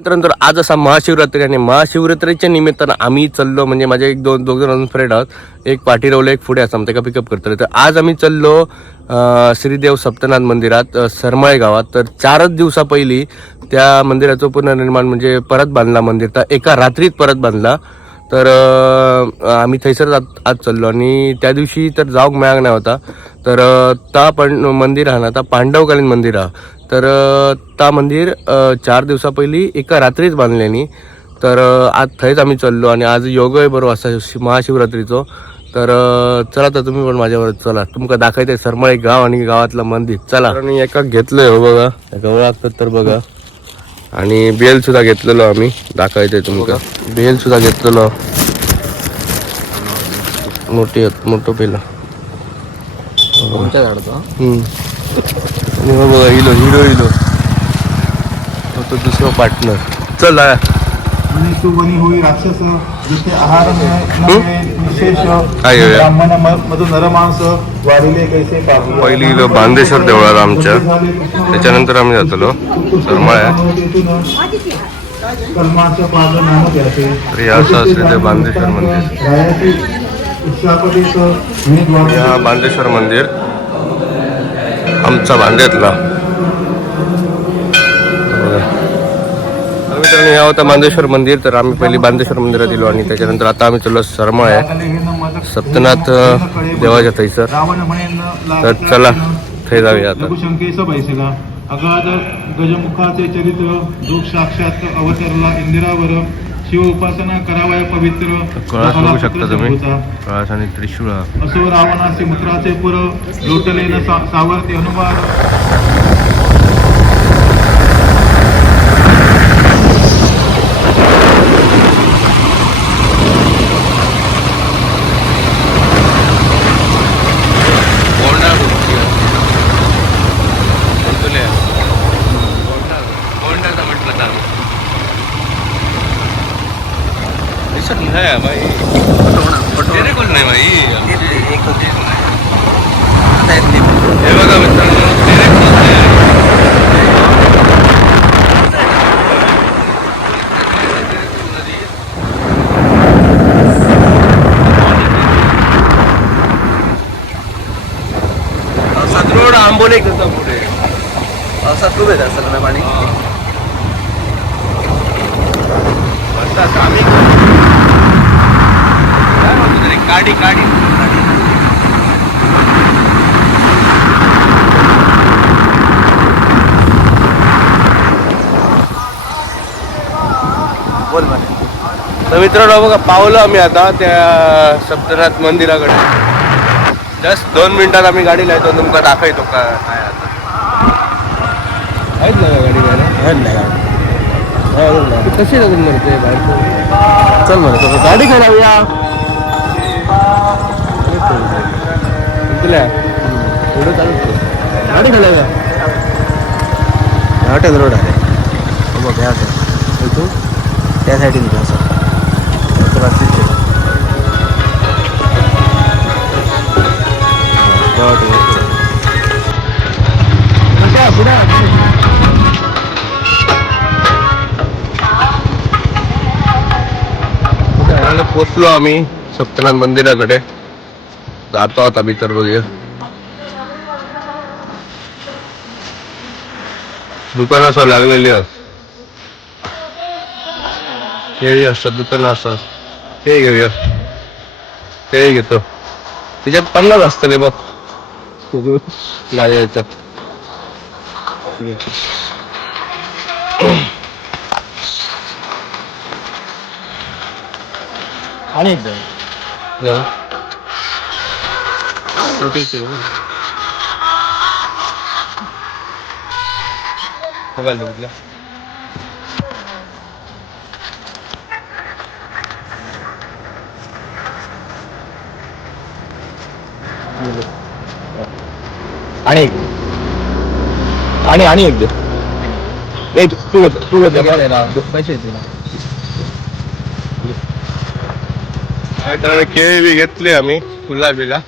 मित्रांनो आज असा महाशिवरात्री आणि महाशिवरात्रीच्या निमित्तानं आम्ही चाललो म्हणजे माझे एक दोन दोघ जण फ्रेंड आहोत. एक पाठीरावला एक पुढे असं त्याला पिकअप करतले तर आज आम्ही चाललो श्रीदेव सप्तनाथ मंदिरात सरमाळे गावात. तर चारच दिवसा पहिली त्या मंदिराचं पुनर्निर्माण म्हणजे परत बांधला मंदिर. तर एका रात्रीत परत बांधला. तर आम्ही थंयसर आज आज चाललो. आणि त्या दिवशी तर जाऊक मेळाक नाही होता. तर ता पण मंदिर हा ना ता पांडवकालीन मंदिर हा. तर ता मंदिर चार दिवसा पहिली एका रात्रीच बांधल्यानी तर आज थंयच आम्ही चाललो आणि आज योगय बरो असा शि- महाशिवरात्रीचो. तर चला तर तुम्ही पण माझ्यावर चला. तुमका दाखवते सरमळे गाव आणि गावातलं मंदिर. चला. आणि एका घेतलंय हो बघा. एका ओळखतात तर बघा. आणि बेल सुद्धा घेतलेलो आम्ही. दाखवायचंय तुमका बेल सुद्धा घेतलेलो. मोठी मोठं बेल. झाडाचा. आणि हो बघा हिलो हिरो हिरो. हो तो दुसरा पार्टनर चल सुवनी होई राक्षस जिथे आहार विशेष. मधून नरमांस वाढिले कैसे पापी पहिली गेलो बांदेश्वर देवळाला आमच्या. त्याच्यानंतर आम्ही जातलो. सरमाळ्या तर असं असले ते बांदेश्वर मंदिर. हा बांदेश्वर मंदिर. आमचा भांड्यातला मित्रांनो या होता बांदेश्वर मंदिर. तर आम्ही पहिली बांदेश्वर मंदिरात गेलो आणि त्याच्यानंतर आता आम्ही चलो सरमळ आहे. सप्तनाथ देवाच्या थैसर तर चला थै जाऊया आता. अगाध गजमुखाचे चरित्र दुःख साक्षात अवतरला इंदिरावर शिव उपासना करावया पवित्र कळस बघू शकता तुम्ही. कळस आणि त्रिशूळ. असो रावणाचे मुत्राचे पुर लोटलेन सा- सावरते अनुवाद हे बघा मित्रांनो रोड आंबोले करता पुढे पावसात खूप येत असेल ना पाणी. आम्ही काय म्हणतो तरी काडी काडी बोल तर मित्रांनो बघा पावलो आम्ही आता त्या सप्तनाथ मंदिराकडे. जस्ट दोन मिनिटात आम्ही गाडी लावतो तुमका दाखवतो का काय आता आहेत ना गाडी घ्यायला कशी लागून मरते बाहेर चल म्हणे तुला गाडी करावूया तुला पुढे चालू गाडी घालाव्या हॉटेल रोड आहे हो बघ या इथून त्या साईडीने जा असं त्याच्या बाजूला ते. हो, हॉटेल पोचलो आम्ही सप्तनाथ मंदिराकडे. जातो आहोत आम्ही तर बघूया दुकान असं लागलेली असत केळी असतात दुकान असतात ते घेऊया ते. घेतो त्याच्यात पन्नास असतं रे बघ. गाड्याच्या आणि एक जाऊ मोबाईल बघितला आणि एक आणि आणि एक दे ए, तू तू घेतो, तू घेतो. पैसे येते ना तर केळी बी घेतली आम्ही गुलाबीला.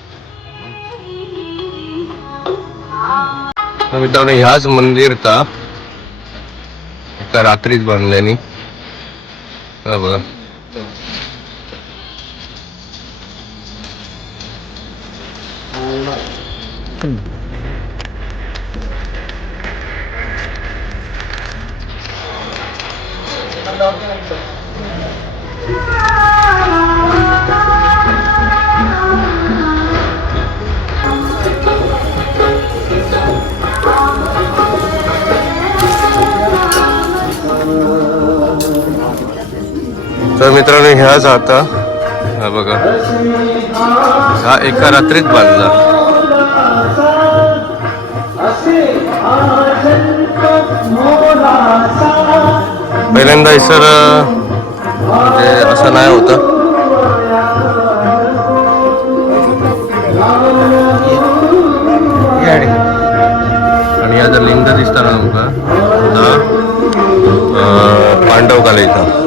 मित्रांनो ह्याच मंदिरचा एका रात्रीच बांधल्यानी. बघा. तर मित्रांनो ह्याच आता हा बघा. हा एका रात्रीत बांधला. पहिल्यांदा सर म्हणजे असं नाही होतं. आणि आता लिंग दिसताना तुमका पांडव काले इथं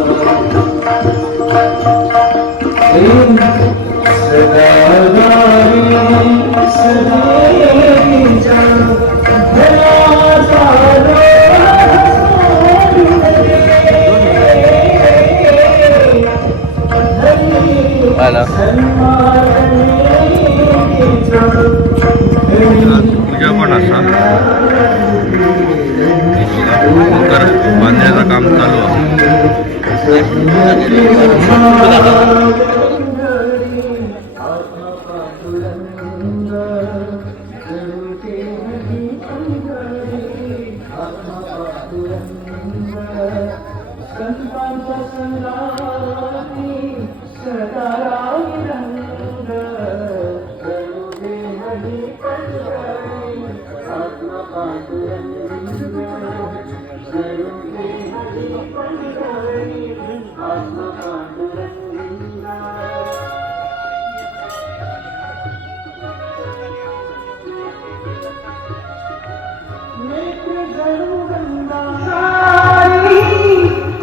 पूजा पण असा बांधण्याचं काम चालू आहे 我听了心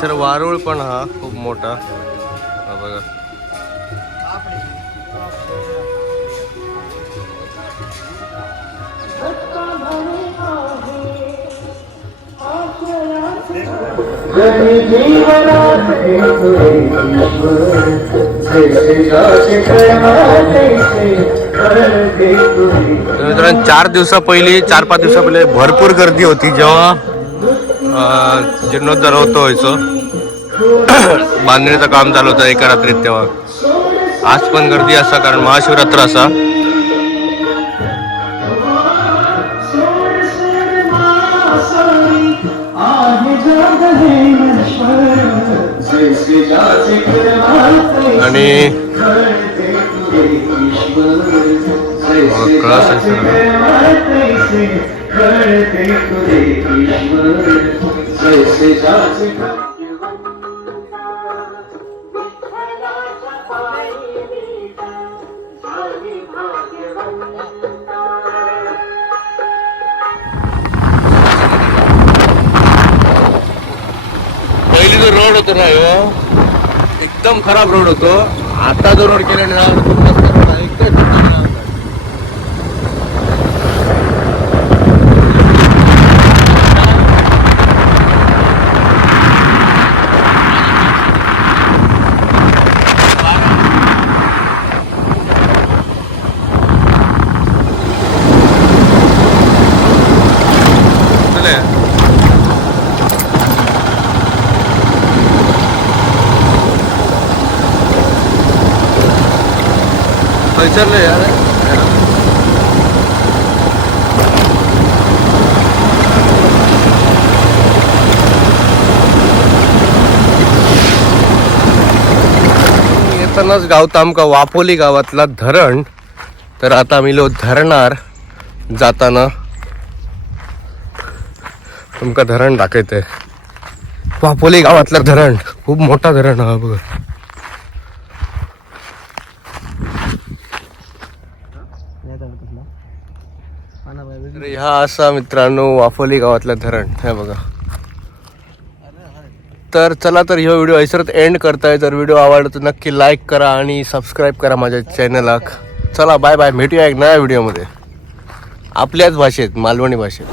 सर वारुळ पण हा खूप मोठा. हा बघा. जीवनात मित्रांनो चार दिवसा पहिली चार पाच दिवसा पहिले भरपूर गर्दी होती जेव्हा जीर्णोद्धार होतो व्हायचं बांधणीचं काम चालू होतं एका रात्रीत तेव्हा. आज पण गर्दी असा कारण महाशिवरात्र असा. आहे आणि करते तुझे कळस आहे सगळं. रोड होतो ना ह्यो? एकदम खराब रोड होतो. आता जो रोड केल्याने ना खूप मस्त रोड आहे इतकं ठिकाणी आहे. चले. विचारलं यार. येतानाच गावता आमका वापोली गावातला धरण. तर आता आम्ही लो धरणार जाताना. तुमका धरण दाखवते. वापोली गावातलं धरण. खूप मोठा धरण हा बघ. तर ह्या असा मित्रांनो वाफोली गावातलं धरण. हे बघा. तर चला तर ह्यो व्हिडिओ ऐसरत एंड करताय. जर व्हिडिओ आवडला तर नक्की लाईक करा आणि सबस्क्राईब करा माझ्या चॅनलाक चला बाय बाय भेटूया एक नव्या व्हिडिओमध्ये. आपल्याच भाषेत मालवणी भाषेत.